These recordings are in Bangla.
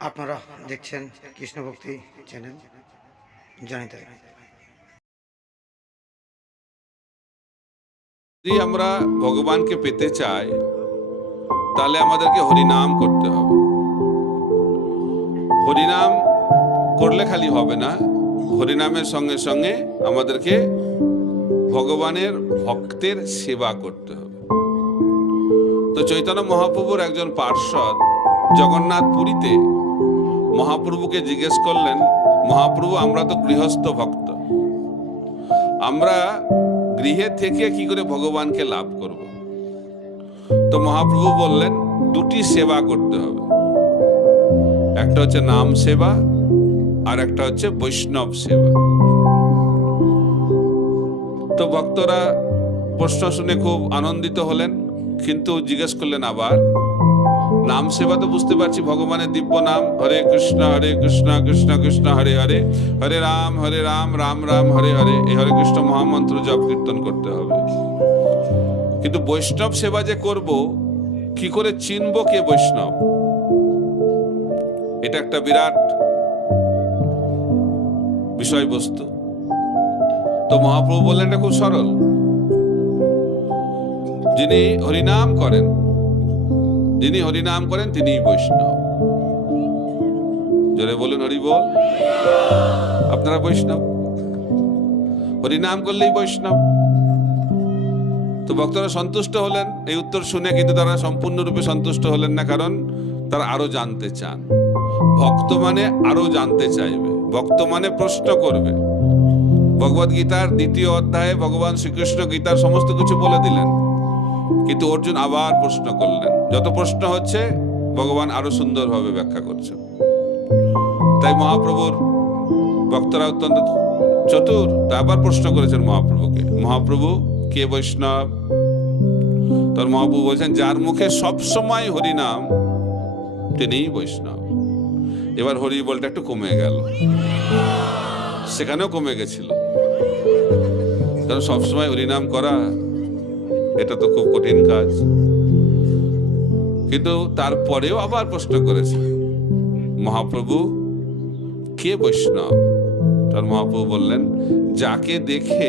আপনারা দেখছেন কৃষ্ণ ভক্তি চ্যানেল জানিতে। যদি আমরা ভগবানকে পেতে চাই তাহলে আমাদেরকে হরিনাম করতে হবে। হরিনাম করলে খালি হবে না, হরিনামের সঙ্গে সঙ্গে আমাদেরকে ভগবানের ভক্তের সেবা করতে হবে। তো চৈতন্য মহাপ্রভুর একজন পার্ষদ জগন্নাথ পুরীতে মহাপ্রভুকে জিজ্ঞেস করলেন, মহাপ্রভু আমরা তো গৃহস্থ ভক্ত, আমরা গৃহে থেকে কি করে ভগবানকে লাভ করব? তো মহাপ্রভু বললেন দুটি সেবা করতে হবে, একটা হচ্ছে নাম সেবা আর একটা হচ্ছে বৈষ্ণব সেবা। তো ভক্তরা প্রশ্ন শুনে খুব আনন্দিত হলেন, কিন্তু জিজ্ঞেস করলেন আবার নাম সেবা তো বুঝতে পারছি ভগবানের দিব্য নাম, হরে কৃষ্ণ কৃষ্ণ কৃষ্ণ হরে হরে, হরে রাম রাম রাম হরে হরে, এই হরে কৃষ্ণ মহামন্ত্র জপ কীর্তন করতে হবে। কিন্তু বৈষ্ণব সেবা যে করব, কি করে চিনব কে বৈষ্ণব? এটা একটা বিরাট বিষয়বস্তু। তো মহাপ্রভু বললেন এটা খুব সরল, যিনি হরিনাম করেন তিনিই বৈষ্ণব। জোরে বলুন হরি বল। আপনারা বৈষ্ণব, হরিনাম করলেই বৈষ্ণব। তো ভক্তরা সন্তুষ্ট হলেন এই উত্তর শুনে, কিন্তু তারা সম্পূর্ণরূপে সন্তুষ্ট হলেন না, কারণ তারা আরো জানতে চান। ভক্ত মানে আরো জানতে চাইবে, ভক্ত মানে প্রশ্ন করবে। ভগবদ গীতার 2য় অধ্যায়ে ভগবান শ্রীকৃষ্ণ গীতার সমস্ত কিছু বলে দিলেন, কিন্তু অর্জুন আবার প্রশ্ন করলেন। যত প্রশ্ন হচ্ছে ভগবান আরো সুন্দরভাবে ব্যাখ্যা করছেন। তাই মহাপ্রভুর ভক্তরা অত্যন্ত চতুর, তা আবার প্রশ্ন করেছেন মহাপ্রভুকে, মহাপ্রভু কে বৈষ্ণব? তার মহাপ্রভু বলছেন যার মুখে সব সময় হরিনাম তিনিই বৈষ্ণব। এবার হরি বলটা একটু কমে গেল, সেখানেও কমে গেছিল, কারণ সবসময় হরিনাম করা এটা তো খুব কঠিন কাজ। কিন্তু তারপরেও আবার প্রশ্ন করেছে, মহাপ্রভু কে বৈষ্ণব? তার মহাপ্রভু বললেন যাকে দেখে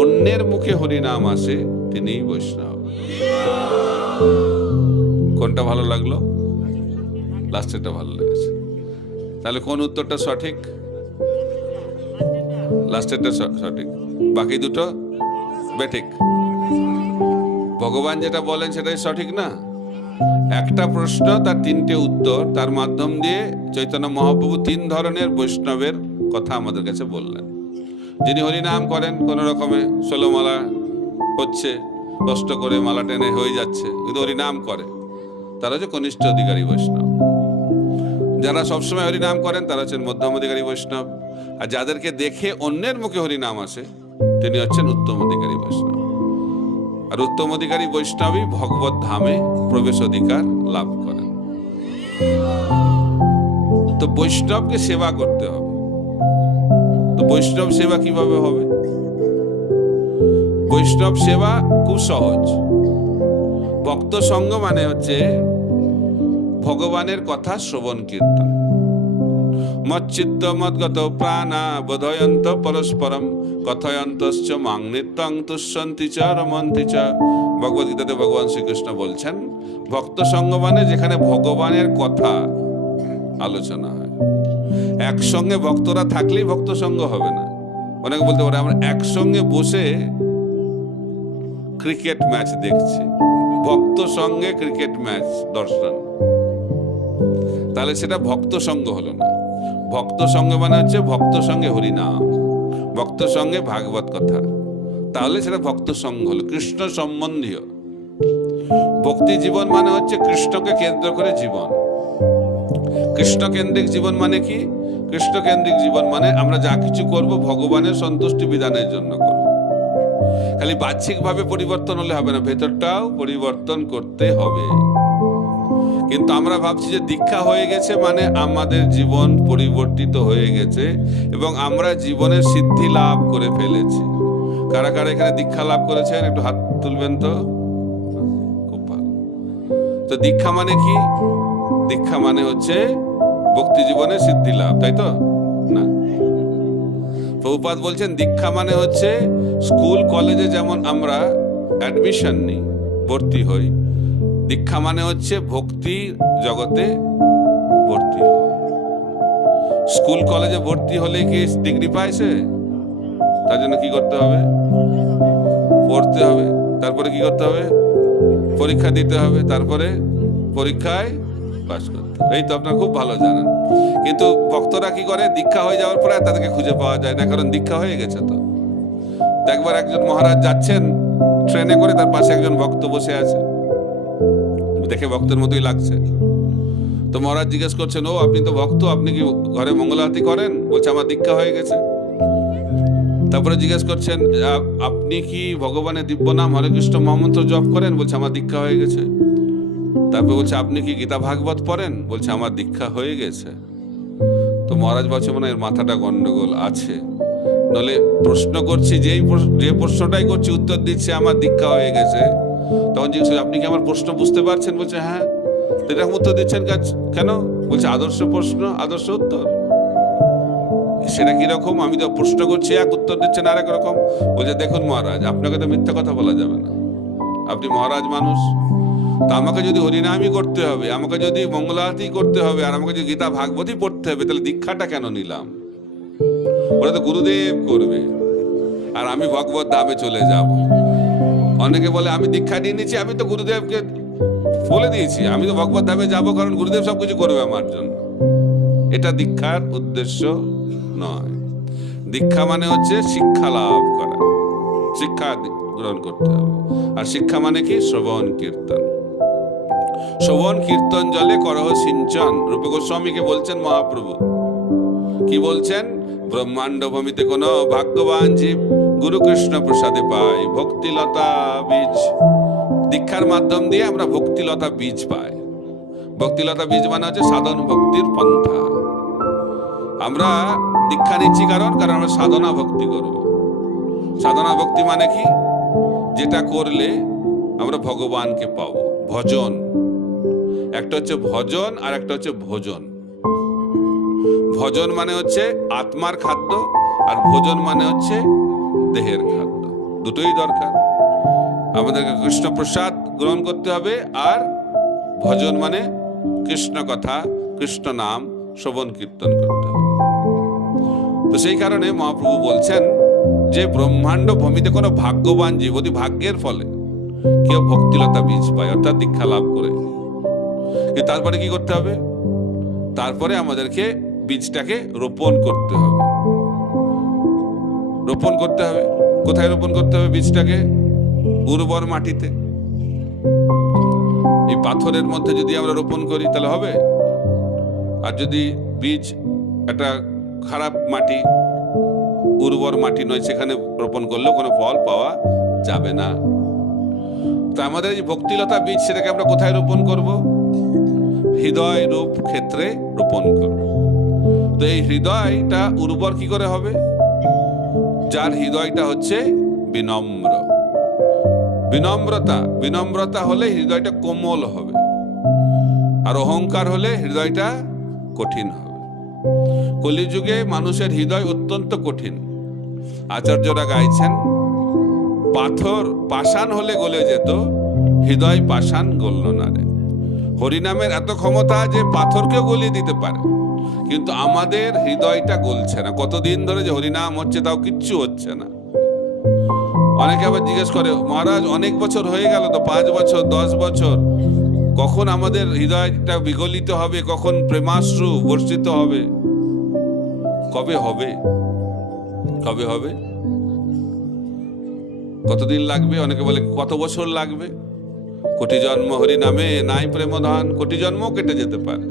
অন্যের মুখে হরিনাম আসে তিনিই বৈষ্ণব। কোনটা ভালো লাগলো? লাস্টেরটা ভালো লেগেছে। তাহলে কোন উত্তরটা সঠিক? লাস্টেরটা সঠিক, বাকি দুটো বেঠিক। ভগবান যেটা বলেন সেটাই সঠিক না? একটা প্রশ্ন তার 3টে উত্তর, তার মাধ্যম দিয়ে চৈতন্য মহাপ্রভু 3 ধরনের বৈষ্ণবের কথা আমাদের কাছে বললেন। যিনি হরিনাম করেন কোন রকমে, 16 মালা হচ্ছে, কষ্ট করে মালা টেনে হয়ে যাচ্ছে, কিন্তু হরিনাম করে, তারা হচ্ছে কনিষ্ঠ অধিকারী বৈষ্ণব। যারা সবসময় হরিনাম করেন তারা হচ্ছেন মধ্যম অধিকারী বৈষ্ণব। আর যাদেরকে দেখে অন্যের মুখে হরিনাম আসে তিনি হচ্ছেন উত্তম অধিকারী বৈষ্ণব। আর উত্তম অধিকারী বৈষ্ণবই ভগবত ধামে প্রবেশ অধিকার লাভ করেন। তো বৈষ্ণবকে সেবা করতে হবে। তো বৈষ্ণব সেবা কিভাবে হবে? বৈষ্ণব সেবা খুব সহজ। ভক্ত সঙ্গ মানে হচ্ছে ভগবানের কথা শ্রবণ কীর্তন। মচ্চিত্ত মদ্গত প্রাণা বোধয়ন্ত পরস্পরম কথয়ন্তশ্চ মাং নিত্যং তুষ্যন্তি চ রমন্তি চ। ভগবদ গীতাতে ভগবান শ্রীকৃষ্ণ বলছেন ভক্ত সঙ্গ মানে যেখানে ভগবানের কথা আলোচনা হয়। একসঙ্গে ভক্তরা থাকলেই ভক্ত সঙ্গ হবে না। অনেকে বলতে পারে আমরা একসঙ্গে বসে ক্রিকেট ম্যাচ দেখছি, ভক্ত সঙ্গে ক্রিকেট ম্যাচ দর্শন, তাহলে সেটা ভক্ত সঙ্গ হলো না। ভক্ত সঙ্গ মানে হচ্ছে ভক্ত সঙ্গে হরিনাম, ভক্ত সঙ্গে ভাগবত কথা, তাহলে সেটা ভক্ত সঙ্গ হলো, কৃষ্ণ সম্বন্ধীয়। ভক্তি জীবন মানে হচ্ছে কৃষ্ণকে কেন্দ্র করে জীবন। কৃষ্ণ কেন্দ্রিক জীবন মানে কি? কৃষ্ণ কেন্দ্রিক জীবন মানে আমরা যা কিছু করব ভগবানের সন্তুষ্টি বিধানের জন্য করব। খালি বাহ্যিকভাবে পরিবর্তন হলে হবে না, ভেতরটাও পরিবর্তন করতে হবে। কিন্তু আমরা ভাবছি যে দীক্ষা হয়ে গেছে মানে আমাদের জীবন পরিবর্তিত হয়ে গেছে এবং আমরা জীবনের সিদ্ধি লাভ করে ফেলেছি। কারা কারা এখানে দীক্ষা লাভ করেছেন একটু হাত তুলবেন তো? খুব ভালো। তো দীক্ষা মানে কি? দীক্ষা মানে হচ্ছে ভক্তি জীবনে সিদ্ধি লাভ, তাই তো না? প্রভুপাদ বলছেন দীক্ষা মানে হচ্ছে স্কুল কলেজে যেমন আমরা অ্যাডমিশন নিই, ভর্তি হই, দীক্ষা মানে হচ্ছে ভক্তি জগতে ভর্তি হওয়া। স্কুল কলেজে ভর্তি হলে কি ডিগ্রি পাইছে? তার জন্য কি করতে হবে? পড়তে হবে, তারপরে কি করতে হবে? পরীক্ষা দিতে হবে, তারপরে পরীক্ষায় পাস করতে হবে। এই তো আপনারা খুব ভালো জানেন। কিন্তু ভক্তরা কি করে? দীক্ষা হয়ে যাওয়ার পরে তাদেরকে খুঁজে পাওয়া যায় না, কারণ দীক্ষা হয়ে গেছে। তো একবার একজন মহারাজ যাচ্ছেন ট্রেনে করে, তার পাশে একজন ভক্ত বসে আছে, দেখে ভক্তের মতোই লাগছে। তো মহারাজ জিজ্ঞেস করছেন, ও আপনি তো ভক্ত, আপনি কি ঘরে মঙ্গল আরতি করেন? বলছে আমার দীক্ষা হয়ে গেছে। তারপরে জিজ্ঞেস করছেন, আপনি কি ভগবানের দিব্য নাম হরে কৃষ্ণ মহামন্ত্র জপ করেন? বলছে আমার দীক্ষা হয়ে গেছে। তারপর বলছে আপনি কি গীতা ভাগবত পড়েন? বলছে আমার দীক্ষা হয়ে গেছে। তো মহারাজ বলছে মনে এর মাথাটা গন্ডগোল আছে, নলে প্রশ্ন করছি, যে প্রশ্নটাই করছি উত্তর দিচ্ছে আমার দীক্ষা হয়ে গেছে। তখন জিজ্ঞেস করছি, আপনি কি আমার প্রশ্ন বুঝতে পারছেন? বলছে হ্যাঁ। এরকম উত্তর দিচ্ছেন কেন? বলছে আদর্শ প্রশ্ন, আদর্শ উত্তর। সেটা কিরকম? আমি তো প্রশ্ন করছি এক, উত্তর দিচ্ছেন আরেক রকম। বলছে দেখুন মহারাজ, আপনাকে তো মিথ্যা কথা বলা যাবে না, আপনি মহারাজ মানুষ। তো আমাকে যদি হরিনামই করতে হবে, আমাকে যদি মঙ্গলারতি করতে হবে, আর আমাকে যদি গীতা ভাগবতই পড়তে হবে, তাহলে দীক্ষাটা কেন নিলাম? ওরা তো গুরুদেব করবে, আর আমি ভগবত ধামে চলে যাব। অনেকে বলে আমি দীক্ষা নিয়ে নিচ্ছি, আমি তো গুরুদেবকে বলে দিয়েছি আমি তো ভগবত ধামে যাবো, কারণ গুরুদেব সবকিছু করবে আমার জন্য। এটা দীক্ষার উদ্দেশ্য নয়। দীক্ষা মানে হচ্ছে শিক্ষা লাভ করা, শিক্ষা গ্রহণ করতে হবে। আর শিক্ষা মানে কি? শ্রবণ কীর্তন। শ্রবণ কীর্তন জলে করহ সিঞ্চন। রূপ গোস্বামীকে বলছেন মহাপ্রভু, কি বলছেন? ব্রহ্মাণ্ড ভূমিতে কোন ভাগ্যবান জীব গুরু কৃষ্ণ প্রসাদে পাই ভক্তিলতা বীজ। দীক্ষার মাধ্যম দিয়ে আমরা ভক্তিলতা বীজ পাই। ভক্তিলতা বীজ মানে হচ্ছে সাধন ভক্তির পন্থা। আমরা দীক্ষা নিচ্ছি কারণ আমরা সাধনা ভক্তি করব। সাধনা ভক্তি মানে কি? যেটা করলে আমরা ভগবানকে পাবো। ভজন, একটা হচ্ছে ভজন আর একটা হচ্ছে ভোজন। ভজন মানে হচ্ছে আত্মার খাদ্য, আর ভোজন মানে হচ্ছে দেহের খাদ্য। দুটোই দরকার। আমাদেরকে কৃষ্ণ প্রসাদ গ্রহণ করতে হবে, আর ভজন মানে কৃষ্ণ কথা, কৃষ্ণ নাম শ্রবণ কীর্তন করতে হবে। তো সেই কারণে মহাপ্রভু বলছেন যে ব্রহ্মাণ্ড ভূমিতে কোনো ভাগ্যবান জীব অতি ভাগ্যের ফলে কেউ ভক্তিলতা বীজ পায়, অর্থাৎ দীক্ষা লাভ করে। কিন্তু তারপরে কি করতে হবে? তারপরে আমাদেরকে বীজটাকে রোপণ করতে হবে। রোপণ করতে হবে কোথায়? রোপণ করতে হবে বীজটাকে উর্বর মাটিতে। এই পাথরের মধ্যে যদি আমরা রোপণ করি তাহলে হবে? আর যদি বীজ একটা খারাপ মাটি, উর্বর মাটি নয়, সেখানে রোপণ করলেও কোনো ফল পাওয়া যাবে না। তো আমাদের এই ভক্তিলতা বীজ, সেটাকে আমরা কোথায় রোপণ করব? হৃদয় রূপ ক্ষেত্রে রোপণ করব। তো এই হৃদয়টা উর্বর কি করে হবে? যার হৃদয়টা হচ্ছে বিনম্র। বিনম্রতা হলে হৃদয়টা কোমল হবে, আর অহংকার হলে হৃদয়টা কঠিন হবে। কলিযুগে মানুষের হৃদয় অত্যন্ত কঠিন। আচার্যরা গাইছেন, পাথর পাষাণ হলে গলে যেত, হৃদয় পাষাণ গলল না রে। হরিনামের এত ক্ষমতা যে পাথরকেও গলিয়ে দিতে পারে, কিন্তু আমাদের হৃদয়টা গলছে না। কতদিন ধরে যে হরিনাম হচ্ছে, তাও কিচ্ছু হচ্ছে না। অনেকে আবার জিজ্ঞেস করে, মহারাজ অনেক বছর হয়ে গেল তো, 5 বছর 10 বছর, কখন আমাদের হৃদয়টা বিগলিত হবে, কখন প্রেমাশ্রু বর্ষিত হবে? কবে হবে? কবে হবে? কতদিন লাগবে? অনেকে বলে কত বছর লাগবে? কোটি জন্ম হরি নামে নাই প্রেম ধন। কোটি জন্ম কেটে যেতে পারে,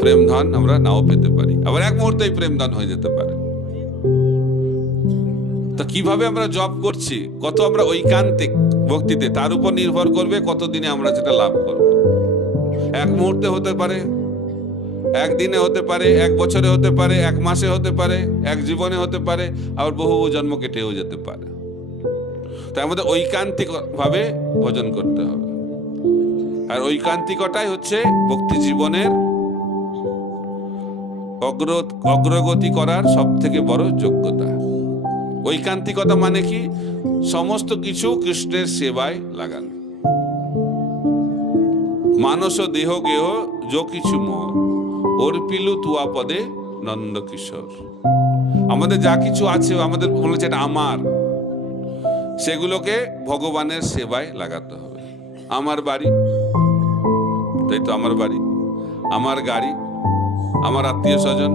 প্রেম ধন আমরা নাও পেতে পারি, আবার এক মুহূর্তেই প্রেম ধন হয়ে যেতে পারে। তা কিভাবে আমরা জপ করছি, কত আমরা ঐকান্তিক ভক্তিতে, তার উপর নির্ভর করবে কতদিনে আমরা সেটা লাভ করব। এক মুহূর্তে হতে পারে, একদিনে হতে পারে, 1 বছরে হতে পারে, 1 মাসে হতে পারে, 1 জীবনে হতে পারে, আবার বহু জন্ম কেটেও যেতে পারে। তাই আমাদের ঐকান্তিক ভাবে ভজন করতে হবে। আর ঐকান্তিকতাই হচ্ছে ভক্তি জীবনের অগ্রগতি করার সব থেকে বড় যোগ্যতা। ঐকান্তিকতা মানে কি? সমস্ত কিছু কৃষ্ণের সেবায় লাগানো। মানস দেহ গেহ যো কিছু মোর অর্পিলু তুয়া পদে নন্দ কিশোর। আমাদের যা কিছু আছে, আমাদের মনে হচ্ছে এটা আমার, সেগুলোকে ভগবানের সেবায় লাগাতে হবে। আমার বাড়ি, তাই তো আমার বাড়ি, আমার গাড়ি, আমার আত্মীয় স্বজন,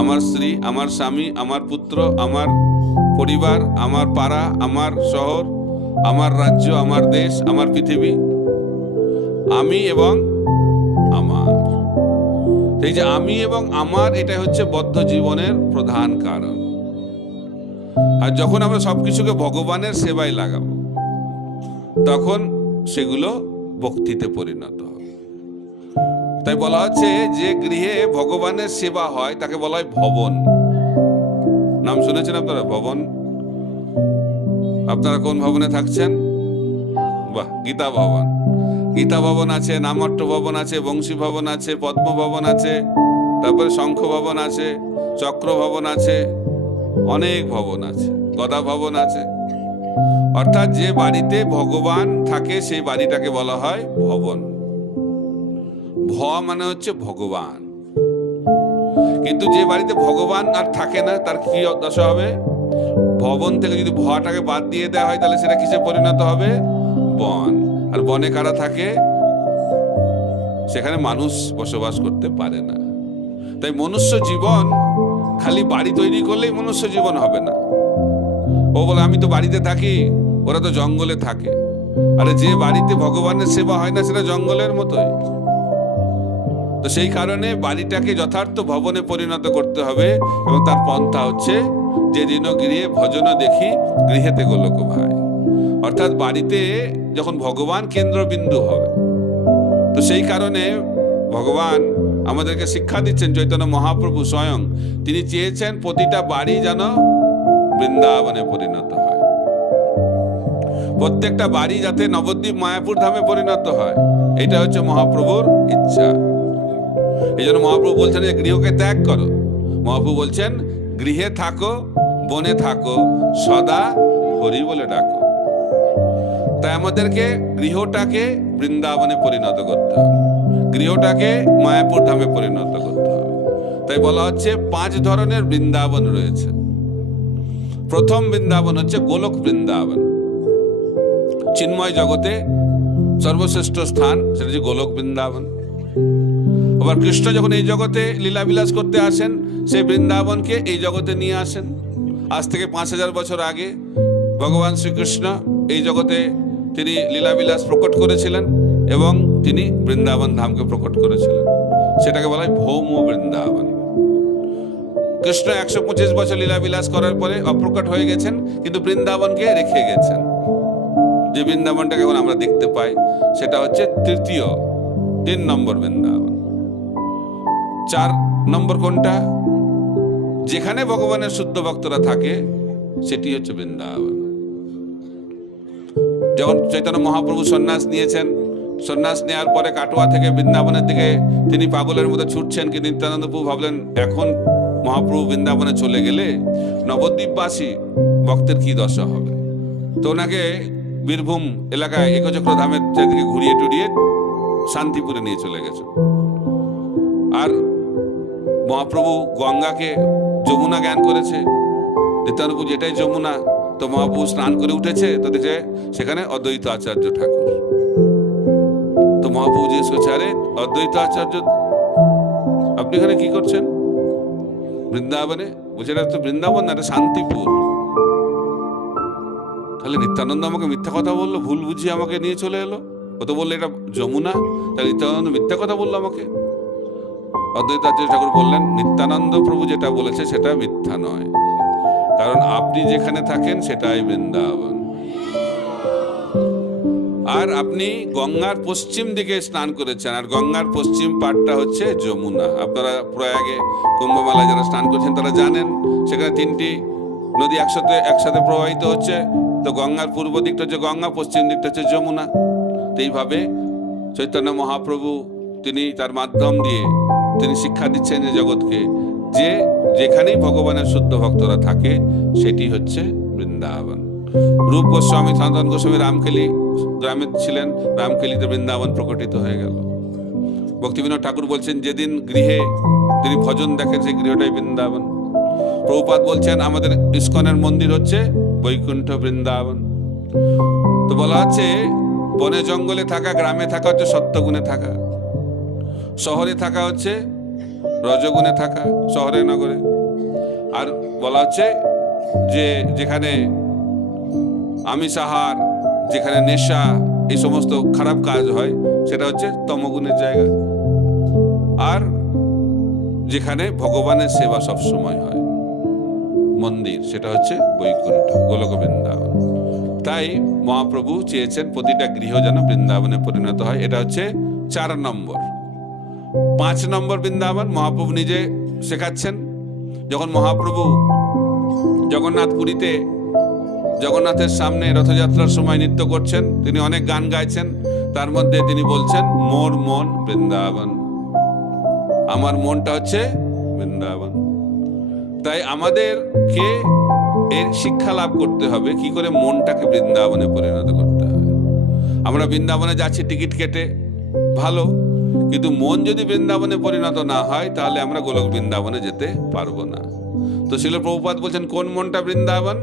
আমার স্ত্রী, আমার স্বামী, আমার পুত্র, আমার পরিবার, আমার পাড়া, আমার শহর, আমার রাজ্য, আমার দেশ, আমার পৃথিবী, আমি এবং আমার। এই যে আমি এবং আমার, এটাই হচ্ছে বদ্ধ জীবনের প্রধান কারণ। আর যখন আমরা সবকিছুকে ভগবানের সেবায় লাগাবো, তখন সেগুলো ভক্তিতে পরিণত হবে। তাই বলা হচ্ছে যে গৃহে ভগবানের সেবা হয় তাকে বলা হয় ভবন। নাম শুনেছেন আপনারা? ভবন। আপনারা কোন ভবনে থাকছেন? বাহ, গীতা ভবন। গীতা ভবন আছে, নামট্ট ভবন আছে, বংশী ভবন আছে, পদ্ম ভবন আছে, তারপরে শঙ্খ ভবন আছে, চক্র ভবন আছে, অনেক ভবন আছে, গদা ভবন আছে। অর্থাৎ যে বাড়িতে ভগবান থাকে সেই বাড়িটাকে বলা হয় ভবন। ভ মানে হচ্ছে ভগবান। কিন্তু যে বাড়িতে ভগবান আর থাকে না, তার কি দশা হবে? ভবন থেকে যদি ভটাকে বাদ দিয়ে দেওয়া হয়, তাহলে সেটা কিসে পরিণত হবে? বন। আর বনে কারা থাকে? সেখানে মানুষ বসবাস করতে পারে না। তাই মনুষ্য জীবন খালি বাড়ি তৈরি করলেই মনুষ্য জীবন হবে না। ও বলে আমি তো বাড়িতে থাকি, ওরা তো জঙ্গলে থাকে। আরে যে বাড়িতে ভগবানের সেবা হয় না, সেটা জঙ্গলের মতোই। তো সেই কারণে বাড়িটাকে যথার্থ ভবনে পরিণত করতে হবে, এবং তার পন্থা হচ্ছে যেদিন গৃহে ভজন দেখি গৃহেতে গোলক ভাই। অর্থাৎ বাড়িতে যখন ভগবান কেন্দ্রবিন্দু হবে, তো সেই কারণে ভগবান আমাদেরকে শিক্ষা দিচ্ছেন। চৈতন্য মহাপ্রভু স্বয়ং তিনি চেয়েছেন প্রতিটা বাড়ি যেন বৃন্দাবনে পরিণত হয়, প্রত্যেকটা বাড়ি যাতে নবদ্বীপ মায়াপুর ধামে পরিণত হয়। এটা হচ্ছে মহাপ্রভুর ইচ্ছা। এই জন্য মহাপ্রভু বলছেন যে গৃহকে ত্যাগ করো। মহাপ্রভু বলছেন গৃহে থাকো, বনে থাকো, সদা হরি বলে ডাকো। তাই আমাদেরকে গৃহটাকে বৃন্দাবনে পরিণত করতে হবে, গৃহটাকে মায়াপুর ধামে পরিণত করতে হবে। তাই বলা হচ্ছে 5 ধরনের বৃন্দাবন রয়েছে। প্রথম বৃন্দাবন হচ্ছে গোলক বৃন্দাবন। চিন্ময় জগতে সর্বশ্রেষ্ঠ স্থান, সেটা হচ্ছে গোলক বৃন্দাবন। আবার কৃষ্ণ যখন এই জগতে লীলাবিলাস করতে আসেন, সেই বৃন্দাবনকে এই জগতে নিয়ে আসেন। আজ থেকে 5000 বছর আগে ভগবান শ্রীকৃষ্ণ এই জগতে তিনি লীলাবিলাস প্রকট করেছিলেন, এবং তিনি বৃন্দাবন ধামকে প্রকট করেছিলেন। সেটাকে বলা হয় ভৌম বৃন্দাবন। কৃষ্ণ 125 বছর লীলাবিলাস করার পরে অপ্রকট হয়ে গেছেন, কিন্তু বৃন্দাবনকে রেখে গেছেন। যে বৃন্দাবনটাকে এখন আমরা দেখতে পাই, সেটা হচ্ছে 3 নম্বর বৃন্দাবন। 4 নম্বর কোনটা? যেখানে ভগবানের শুদ্ধ ভক্তরা থাকে, সেটি হচ্ছে বৃন্দাবন। যখন চৈতন্য মহাপ্রভু সন্ন্যাস নিয়েছেন, সন্ন্যাস নেওয়ার পরে কাটোয়া থেকে বৃন্দাবনের দিকে তিনি পাগলের মতো ছুটছেন, কিন্তু নিত্যানন্দ প্রভু ভাবলেন এখন মহাপ্রভু বৃন্দাবনে চলে গেলে নবদ্বীপবাসী ভক্তের কি দশা হবে। তো ওনাকে বীরভূম এলাকায় একচক্র ধামের চারিদিকে ঘুরিয়ে টুরিয়ে শান্তিপুরে নিয়ে চলে গেছে। আর মহাপ্রভু গঙ্গাকে যমুনা জ্ঞান করেছে। নিত্যানন্দ প্রভু এটাই যমুনা। তো মহাপ্রভু স্নান করে উঠেছে, তো দেখে সেখানে অদ্বৈত আচার্য ঠাকুর। তো মহাপ্রভু জিজ্ঞেস করছে, আরে অদ্বৈত আচার্য আপনি এখানে কি করছেন বৃন্দাবনে? বলছে এটা তো বৃন্দাবন না, এটা শান্তিপুর। তাহলে নিত্যানন্দ আমাকে মিথ্যা কথা বললো, ভুল বুঝিয়ে আমাকে নিয়ে চলে এলো। ও তো বললো এটা যমুনা, তাহলে নিত্যানন্দ মিথ্যা কথা বললো আমাকে। অদ্বৈত আচার্য ঠাকুর বললেন, নিত্যানন্দ প্রভু যেটা বলেছে সেটা মিথ্যা নয়, কারণ আপনি যেখানে থাকেন সেটাই বৃন্দাবন। আর আপনি গঙ্গার পশ্চিম দিকে স্নান করেছেন, আর গঙ্গার পশ্চিম পাড়টা হচ্ছে যমুনা। আপনারা প্রয়াগে কুম্ভমেলায় যারা স্নান করছেন তারা জানেন, সেখানে 3টি নদী একসাথে প্রবাহিত হচ্ছে। তো গঙ্গার পূর্ব দিকটা হচ্ছে গঙ্গা, পশ্চিম দিকটা হচ্ছে যমুনা। তো এইভাবে চৈতন্য মহাপ্রভু তিনি তার মাধ্যম দিয়ে তিনি শিক্ষা দিচ্ছেন যে জগৎকে, যে যেখানেই ভগবানের শুদ্ধ ভক্তরা থাকে সেটি হচ্ছে বৃন্দাবন। রূপ গোস্বামী, সনাতন গোস্বামী রামকেলি গ্রামে ছিলেন, রামকেলিতে বৃন্দাবন প্রকটিত হয়ে গেল। ভক্তিবিনোদ ঠাকুর বলছেন যেদিন গৃহে তিনি ভজন দেখেন সেই গৃহটাই বৃন্দাবন। প্রভুপাদ বলছেন আমাদের ইস্কনের মন্দির হচ্ছে বৈকুণ্ঠ বৃন্দাবন। তো বলা হচ্ছে বনে জঙ্গলে থাকা, গ্রামে থাকা হচ্ছে সত্যগুণে থাকা, শহরে থাকা হচ্ছে রজগুণে থাকা, শহরে নগরে। আর বলা হচ্ছে যে যেখানে আমিষ আহার, যেখানে নেশা, এই সমস্ত খারাপ কাজ হয় সেটা হচ্ছে তমগুণের জায়গা। আর যেখানে ভগবানের সেবা সবসময় হয় মন্দির, সেটা হচ্ছে বৈকুণ্ঠ, গোলক বৃন্দাবন। তাই মহাপ্রভু চেয়েছেন প্রতিটা গৃহ যেন বৃন্দাবনে পরিণত হয়। এটা হচ্ছে 4 নম্বর। 5 নম্বর বৃন্দাবন মহাপ্রভু নিজে শেখাচ্ছেন। যখন মহাপ্রভু জগন্নাথ পুরীতে জগন্নাথের সামনে রথযাত্রার সময় নৃত্য করছেন, তিনি অনেক গান গাইছেন, তার মধ্যে তিনি বলছেন মোর মন বৃন্দাবন, আমার মনটা হচ্ছে বৃন্দাবন। তাই আমাদেরকে এর শিক্ষা লাভ করতে হবে কি করে মনটাকে বৃন্দাবনে পরিণত করতে হবে। আমরা বৃন্দাবনে যাচ্ছি টিকিট কেটে, ভালো, কিন্তু মন যদি বৃন্দাবনে পরিণত না হয় তাহলে আমরা গোলক বৃন্দাবনে যেতে পারবো না। তো শিল প্রভুপাদ বলছেন কোন মনটা বৃন্দাবন?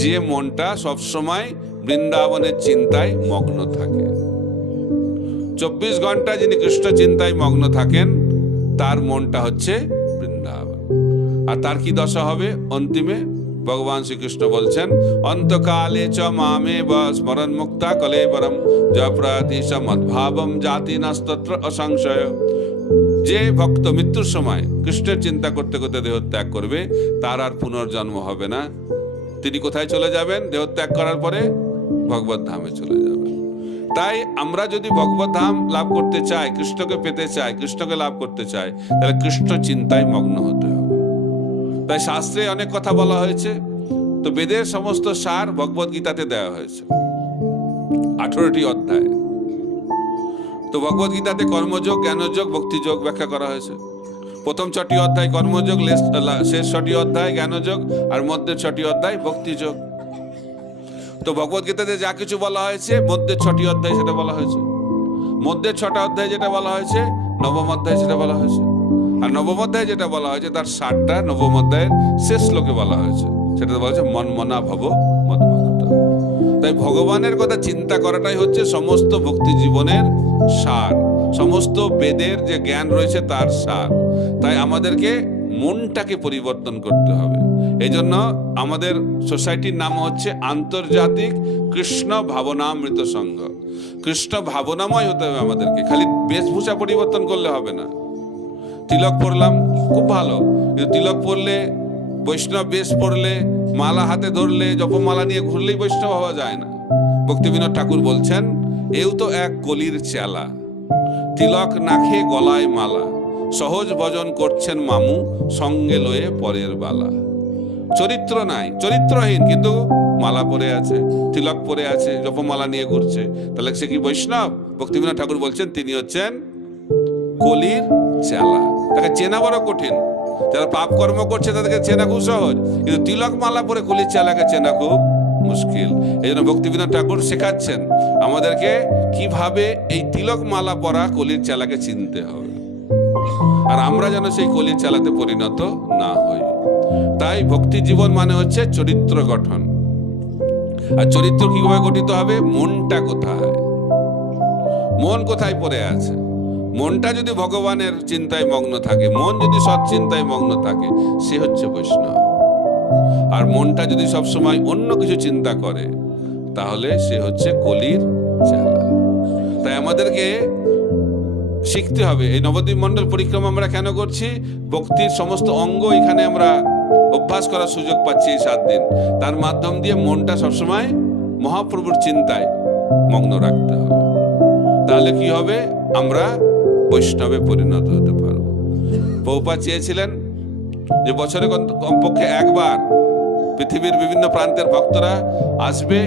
যে মনটা সবসময় বৃন্দাবনের চিন্তায় মগ্ন থাকে। 24 ঘন্টা যিনি কৃষ্ণ চিন্তায় মগ্ন থাকেন তার মনটা হচ্ছে বৃন্দাবন। আর তার কি দশা হবে? অন্তিমে ভগবান শ্রীকৃষ্ণ বলছেন অন্তকালে চ মামে স্মরণ মুক্তা কলেবরম জপ্রাতিশ মদ্ভাবম জাতি নাস্তত্র অসংশয়। যে ভক্ত মৃত্যুর সময় কৃষ্ণের চিন্তা করতে করতে দেহত্যাগ করবে তার আর পুনর্জন্ম হবে না। তিনি কোথায় চলে যাবেন? দেহত্যাগ করার পরে ভগবত ধামে চলে যাবেন। তাই আমরা যদি ভগবত ধাম লাভ করতে চাই, কৃষ্ণকে পেতে চাই, কৃষ্ণকে লাভ করতে চাই, তাহলে কৃষ্ণ চিন্তায় মগ্ন হতে হবে। তাই শাস্ত্রে অনেক কথা বলা হয়েছে। তো বেদের সমস্ত সার ভগবত গীতাতে দেওয়া হয়েছে 18টি অধ্যায়। তো ভগবত গীতাতে কর্মযোগ, জ্ঞানযোগ, ভক্তিযোগ ব্যাখ্যা করা হয়েছে। প্রথম 6টি অধ্যায় কর্মযোগ, শেষ 6টি অধ্যায় জ্ঞানযোগ, আর মধ্যে 6টি অধ্যায় ভক্তিযোগ। তো ভগবত গীতাতে যা কিছু বলা হয়েছে মধ্যে 6টি অধ্যায় সেটা বলা হয়েছে। মধ্যে 6টা অধ্যায় যেটা বলা হয়েছে, নবম অধ্যায় সেটা বলা হয়েছে। আর নবম অধ্যায় যেটা বলা হয়েছে তার 7টা নবম অধ্যায়ের শেষ শ্লোকে বলা হয়েছে, সেটা বলা হয়েছে মন মনা ভব মদ্ভক্ত। তাই ভগবানের কথা চিন্তা করাটাই হচ্ছে সমস্ত ভক্তি জীবনের সার, সমস্ত বেদের যে জ্ঞান রয়েছে তার সার। তাই আমাদেরকে মনটাকে পরিবর্তন করতে হবে। এই জন্য আমাদের সোসাইটির নাম হচ্ছে আন্তর্জাতিক কৃষ্ণ ভাবনামৃত সংঘ। কৃষ্ণ ভাবনাময় হতে হবে আমাদেরকে, খালি বেশভূষা পরিবর্তন করলে হবে না। তিলক পরলাম খুব ভালো, কিন্তু তিলক পরলে, বৈষ্ণব বেশ পরলে, মালা হাতে ধরলে, জপমালা নিয়ে ঘুরলেই বৈষ্ণব হওয়া যায় না। ভক্তিবিনোদ ঠাকুর বলছেন এও তো এক কলির চেলা, তিলক নাখে গলায় মালা, সহজ ভজন করছেন মামু, সঙ্গে লয়ে পরের বালা। চরিত্র নাই, চরিত্রহীন, কিন্তু মালা পরে আছে, তিলক পরে আছে, জপমালা নিয়ে ঘুরছে, তাহলে সে কি বৈষ্ণব? ভক্তিবিনোদ ঠাকুর বলছেন তিনি হচ্ছেন কলির চেলা। তাকে চেনা বড় কঠিন। যারা পাপ কর্ম করছে তাদেরকে চেনা খুব সহজ, কিন্তু তিলক মালা পরে কলির চেলাকে চেনা খুব মুশকিল। এই জন্য ভক্তিবিনোদ ঠাকুর শেখাচ্ছেন আমাদেরকে কিভাবে এই তিলক মালা পরা কলির চেলাকে চিনতে হবে, আর আমরা যেন সেই কলির চেলাতে পরিণত না হই। তাই ভক্তি জীবন মানে হচ্ছে চরিত্র গঠন। আর চরিত্র কিভাবে গঠিত হবে? মনটা কোথায়, মন কোথায় পড়ে আছে। মনটা যদি ভগবানের চিন্তায় মগ্ন থাকে, মন যদি সৎ চিন্তায় মগ্ন থাকে, সে হচ্ছে বৈষ্ণব। আর মনটা যদি সবসময় অন্য কিছু চিন্তা করে তাহলে সে হচ্ছে কলির চেলা। তাই আমাদেরকে শিখতে হবে। এই নবদ্বীপ মণ্ডল পরিক্রমা আমরা কেন করছি? ভক্তির সমস্ত অঙ্গ এখানে আমরা অভ্যাস করার সুযোগ পাচ্ছি এই 7 দিন। তার মাধ্যম দিয়ে মনটা সবসময় মহাপ্রভুর চিন্তায় মগ্ন রাখতে হবে। তাহলে কি হবে? আমরা বৈষ্ণবে পরিণত হতে পারবো। প্রভুপাদ চেয়েছিলেন যে বছরে কমপক্ষে একবার পৃথিবীর বিভিন্ন প্রান্তের ভক্তরা আসবে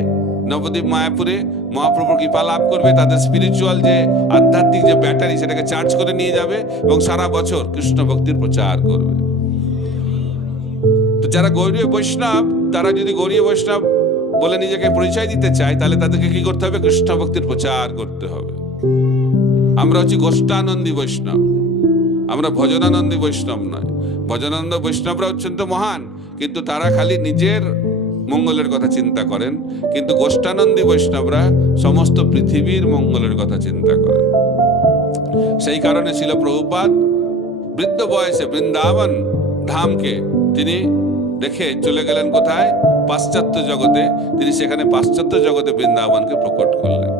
নবদ্বীপ মায়াপুরে, মহাপ্রভুর কৃপা লাভ করবে, তাদের স্পিরিচুয়াল যে আধ্যাত্মিক যে ব্যাটারি সেটাকে চার্জ করে নিয়ে যাবে এবং সারা বছর কৃষ্ণ ভক্তির প্রচার করবে। যারা গৌড়ীয় বৈষ্ণব, তারা যদি গৌড়ীয় বৈষ্ণব বলে নিজেকে পরিচয় দিতে চায়, তাহলে তাদেরকে কি করতে হবে? কৃষ্ণ ভক্তির প্রচার করতে হবে। আমরা হচ্ছি গোষ্ঠানন্দী বৈষ্ণব, আমরা ভজনানন্দী বৈষ্ণব নয়। ভজনানন্দ বৈষ্ণবরা অত্যন্ত মহান, কিন্তু তারা খালি নিজের মঙ্গলের কথা চিন্তা করেন, কিন্তু গোষ্ঠানন্দী বৈষ্ণবরা সমস্ত পৃথিবীর মঙ্গলের কথা চিন্তা করেন। সেই কারণে ছিল প্রভুপাদ বৃদ্ধ বয়সে বৃন্দাবন ধামকে তিনি রেখে চলে গেলেন কোথায়? পাশ্চাত্য জগতে। তিনি সেখানে পাশ্চাত্য জগতে বৃন্দাবনকে প্রকট করলেন।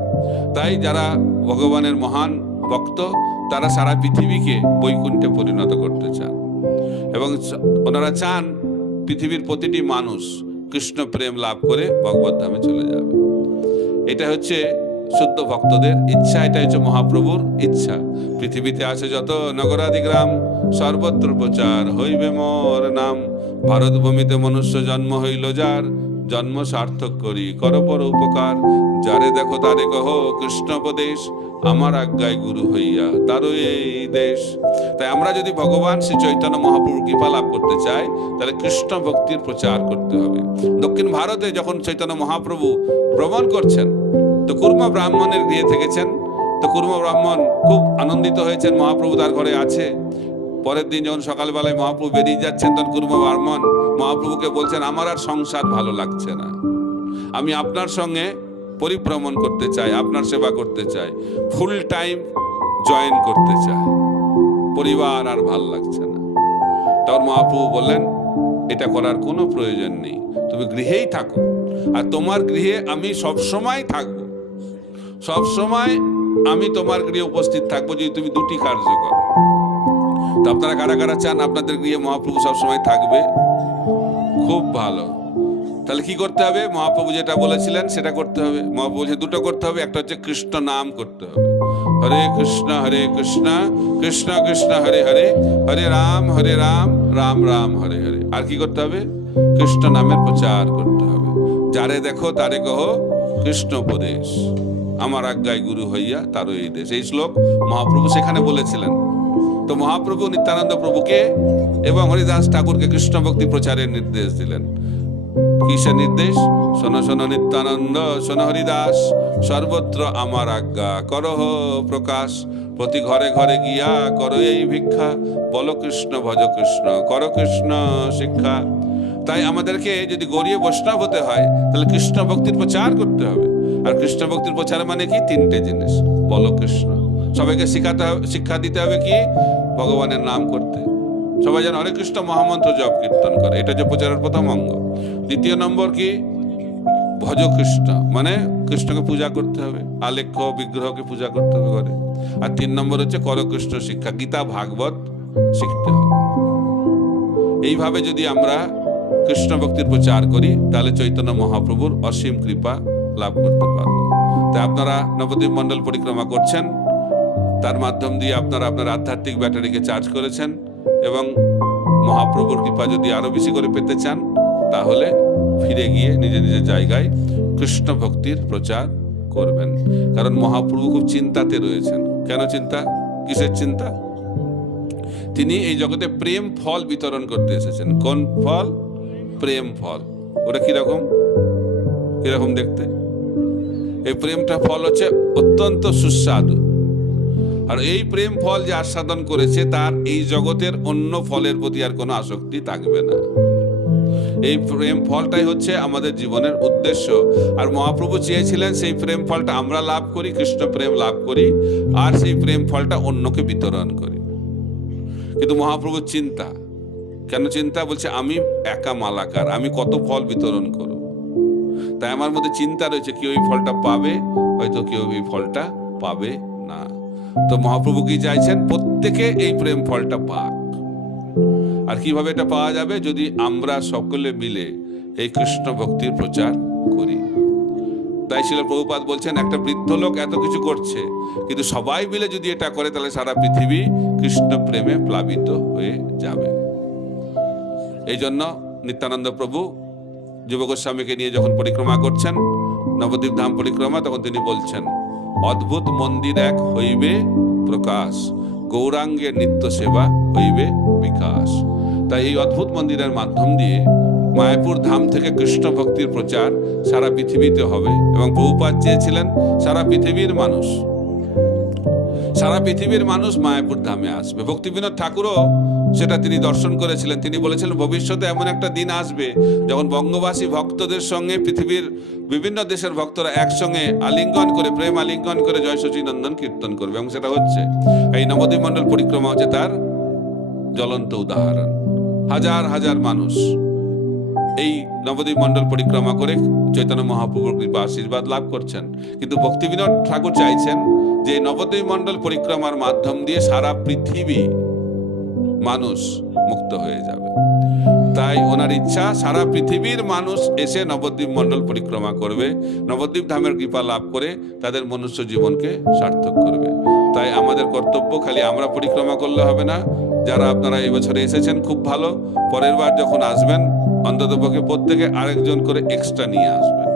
তাই যারা ভগবানের মহান ভক্ত, তারা সারা পৃথিবীকে বৈকুণ্ঠে পরিণত করতে চান, এবং ওনারা চান পৃথিবীর প্রতিটি মানুষ কৃষ্ণ প্রেম লাভ করে ভগবত ধামে চলে যাবে। এটা হচ্ছে শুদ্ধ ভক্তদের ইচ্ছা, এটা হচ্ছে মহাপ্রভুর ইচ্ছা। পৃথিবীতে আছে যত নগরাদি গ্রাম, সর্বত্র প্রচার হইবে মোর নাম। ভারত ভূমিতে মনুষ্য জন্ম হইল যার, জন্ম সার্থক করি করপর উপকার। যারে দেখো তারে কহ কৃষ্ণোপদেশ, আমার আজ্ঞায় গুরু হইয়া তারও এই দেশ। তাই আমরা যদি ভগবান শ্রী চৈতন্য মহাপ্রভুর কৃপা লাভ করতে চাই, তাহলে কৃষ্ণ ভক্তির প্রচার করতে হবে। দক্ষিণ ভারতে যখন চৈতন্য মহাপ্রভু ভ্রমণ করছেন, তো কুর্মা ব্রাহ্মণের গৃহে থেকেছেন। তো কুর্মা ব্রাহ্মণ খুব আনন্দিত হয়েছেন, মহাপ্রভু তার ঘরে আছে। পরের দিন যখন সকালবেলায় মহাপ্রভু বেরিয়ে যাচ্ছেন, তখন কুর্মা ব্রাহ্মণ মহাপ্রভুকে বলছেন, আমার আর সংসার ভালো লাগছে না, আমি আপনার সঙ্গে পরিভ্রমণ করতে চাই, আপনার সেবা করতে চাই, ফুল টাইম জয়েন করতে চাই, পরিবার আর ভাল লাগছে না। তখন মহাপ্রভু বললেন, এটা করার কোনো প্রয়োজন নেই, তুমি গৃহেই থাকো, আর তোমার গৃহে আমি সবসময় থাকবো, সবসময় আমি তোমার গৃহে উপস্থিত থাকবো, যদি তুমি দুটি কার্য করো। তো আপনারা কারা কারা চান আপনাদের গৃহে মহাপ্রভু সবসময় থাকবে? খুব ভালো। তাহলে কি করতে হবে? মহাপ্রভু যেটা বলেছিলেন সেটা করতে হবে। মহাপ্রভু যে দুটো করতে হবে, একটা হচ্ছে কৃষ্ণ নাম করতে হবে, হরে কৃষ্ণ কৃষ্ণ কৃষ্ণ হরে হরে, হরে রাম রাম রাম হরে হরে। আর কি করতে হবে? কৃষ্ণ নামের প্রচার করতে হবে। যারে দেখো তারে কহ কৃষ্ণ উপদেশ, আমার আজ্ঞায় গুরু হইয়া তারও এই দেশ। এই শ্লোক মহাপ্রভু সেখানে বলেছিলেন। তো মহাপ্রভু নিত্যানন্দ প্রভুকে এবং হরিদাস ঠাকুরকে কৃষ্ণ ভক্তি প্রচারের নির্দেশ দিলেন। কিসের নির্দেশ? শোনো শোনো নিত্যানন্দ, শোনো হরিদাস, সর্বত্র আমার আজ্ঞা করহ প্রকাশ। প্রতি ঘরে ঘরে গিয়া করো এই ভিক্ষা, বলো কৃষ্ণ ভজ কৃষ্ণ করো কৃষ্ণ শিক্ষা। তাই আমাদেরকে যদি গৌড়ীয় বৈষ্ণব হতে হয়, তাহলে কৃষ্ণ ভক্তির প্রচার করতে হবে। আর কৃষ্ণ ভক্তির প্রচার মানে কি? তিনটে জিনিস, বলো কৃষ্ণ। সবাইকে শিক্ষা দিতে হবে কি? ভগবানের নাম করতে। সবাই যেন হরে কৃষ্ণ মহামন্ত্র জপ কীর্তন করে, এটা যে প্রচারের প্রথম অঙ্গ। দ্বিতীয় নম্বর কি? ভজ কৃষ্ণ, মানে কৃষ্ণকে পূজা করতে হবে, আলেখ্য বিগ্রহকে পূজা করতে হবে ঘরে। আর 3 নম্বর হচ্ছে কর কৃষ্ণ শিক্ষা, গীতা ভাগবত শিখতে হবে। এইভাবে যদি আমরা কৃষ্ণ ভক্তির প্রচার করি, তাহলে চৈতন্য মহাপ্রভুর অসীম কৃপা লাভ করতে পারবো। তাই আপনারা নবদ্বীপ মণ্ডল পরিক্রমা করছেন, তার মাধ্যম দিয়ে আপনারা আপনার আধ্যাত্মিক ব্যাটারিকে চার্জ করেছেন, এবং মহাপ্রভুর কৃপা যদি আরো বেশি করে পেতে চান, তাহলে ফিরে গিয়ে নিজের নিজের জায়গায় কৃষ্ণ ভক্তির প্রচার করবেন। কারণ মহাপ্রভু খুব চিন্তাতে রয়েছেন। কেন চিন্তা? কিসের চিন্তা? তিনি এই জগতে প্রেম ফল বিতরণ করতে এসেছেন। কোন ফল? প্রেম ফল। ওটা কিরকম কিরকম দেখতে? এই প্রেমটা ফল হচ্ছে অত্যন্ত সুস্বাদু। আর এই প্রেম ফল যে আস্বাদন করেছে, তার এই জগতের অন্য ফলের প্রতি আর কোনো আসক্তি থাকবে না। এই প্রেম ফলটাই হচ্ছে আমাদের জীবনের উদ্দেশ্য। আর মহাপ্রভু চেয়েছিলেন সেই প্রেম ফলটা আমরা লাভ করি, কৃষ্ণ প্রেম লাভ করি, আর সেই প্রেম ফলটা অন্যকে বিতরণ করি। কিন্তু মহাপ্রভুর চিন্তা, কেন চিন্তা? বলছে আমি একা মালাকার, আমি কত ফল বিতরণ করব। তাই আমার মধ্যে চিন্তা রয়েছে, কেউ এই ফলটা পাবে, হয়তো কেউ এই ফলটা পাবে না। তো মহাপ্রভু কি চাইছেন? প্রত্যেকে এই প্রেম ফলটা পাক। আর কিভাবে এটা পাওয়া যাবে? যদি আমরা সকলে মিলে এই কৃষ্ণ ভক্তির প্রচার করি। তাই ছিল প্রভুপাদ বলছেন, একটা বৃদ্ধ লোক এত কিছু করছে, কিন্তু সবাই মিলে যদি এটা করে, তাহলে সারা পৃথিবী কৃষ্ণ প্রেমে প্লাবিত হয়ে যাবে। এই জন্য নিত্যানন্দ প্রভু যুব গোস্বামীকে নিয়ে যখন পরিক্রমা করছেন, নবদ্বীপ ধাম পরিক্রমা, তখন তিনি বলছেন, অদ্ভুত মন্দির এক হইবে প্রকাশ, গৌরাঙ্গের নিত্য সেবা হইবে বিকাশ। তাই তাই এই অদ্ভুত মন্দিরের মাধ্যম দিয়ে মায়াপুর ধাম থেকে কৃষ্ণ ভক্তির প্রচার সারা পৃথিবীতে হবে। এবং প্রভুপাদ চেয়েছিলেন সারা পৃথিবীর মানুষ মায়াপুর ধামে আসবে। ভক্তিবিনোদ ঠাকুরও সেটা তিনি দর্শন করেছিলেন। তিনি বলেছিলেন ভবিষ্যতে এমন একটা দিন আসবে যখন বঙ্গবাসী ভক্তদের সঙ্গে পৃথিবীর বিভিন্ন দেশের ভক্তরা একসঙ্গে আলিঙ্গন করে, প্রেম আলিঙ্গন করে জয় সচিনন্দন কীর্তন করবে, এবং সেটা হচ্ছে। এই নবদ্বীপ মণ্ডল পরিক্রমা হচ্ছে তার জ্বলন্ত উদাহরণ। হাজার হাজার মানুষ এই নবদ্বীপ মণ্ডল পরিক্রমা করে চৈতন্য মহাপ্রভুর কৃপা আশীর্বাদ লাভ করছেন। কিন্তু ভক্তিবিনোদ ঠাকুর চাইছেন যে নবদ্বীপ মণ্ডল পরিক্রমার মাধ্যম দিয়ে সারা পৃথিবী মানুষ মুক্ত হয়ে যাবে। তাই ওনার ইচ্ছা সারা পৃথিবীর মানুষ এসে নবদ্বীপ মণ্ডল পরিক্রমা করবে, নবদ্বীপ ধামের কৃপা লাভ করে তাদের মনুষ্য জীবনকে সার্থক করবে। তাই আমাদের কর্তব্য খালি আমরা পরিক্রমা করলে হবে না। যারা আপনারা এই বছরে এসেছেন খুব ভালো, পরের বার যখন আসবেন অন্ততপক্ষে প্রত্যেকে আরেকজন করে এক্সট্রা নিয়ে আসবেন।